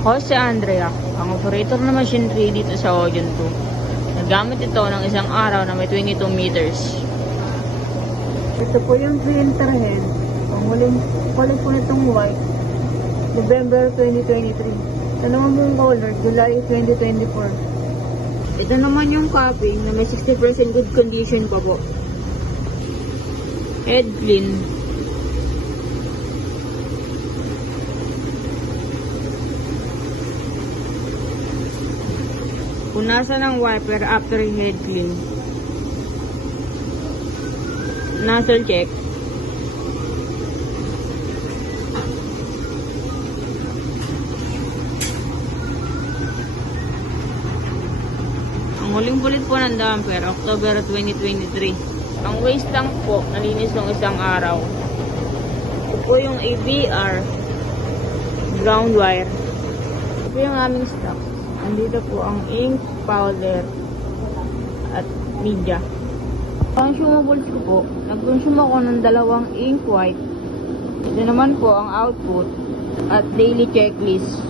Ako si Andrea, ang operator ng machinery dito sa Ojon 2. Nagamit ito ng isang araw na may 22 meters. Ito po yung printer head. Ang huling kulay po nitong white, November 2023. Ito naman pong color, July 2024. Ito naman yung copy na may 60% good condition pa po. Head clean. Punasan ng wiper after head clean. Nozzle check. Ang huling bulit po ng damper, October 2023. Ang waste tank po, nalinis ng isang araw. Ito po yung ABR ground wire. Ito po yung aming stock. Andito po ang ink, powder, at media. Consumables ko po, nag-consume ako ng 2 ink white. Ito naman po ang output at daily checklist.